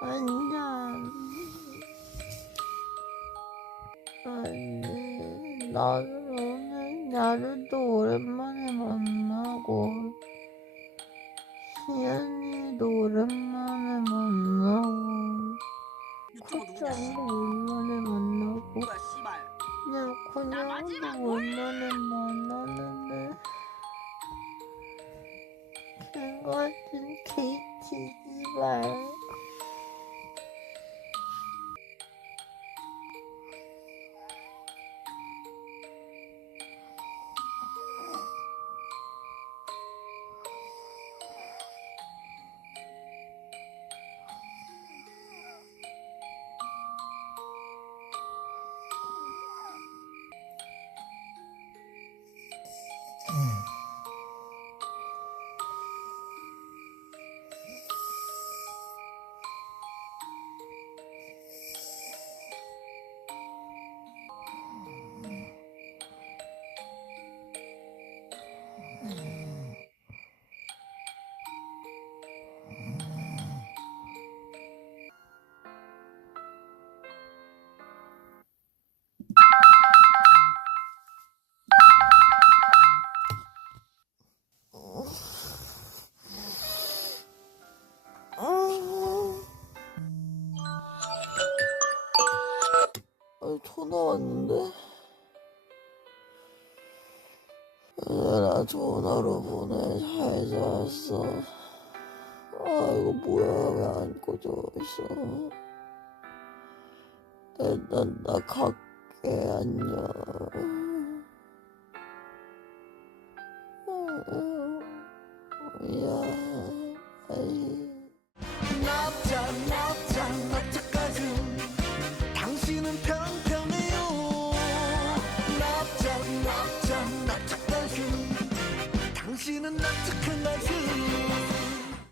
완전 아니 나는 오늘 나루도 오랜만에 만나고 희연이도 오랜만에 만나고 코짱도 오랜만에 만나고 그냥 그냥도 오랜만에 만났는데 걔같은 개치지발 전화 왔는데 나 전화로 보내. 잘 잤어. 이거 뭐야, 왜 안 꺼져 있어. 일단 나 갈게. 안녕. 야, 아이.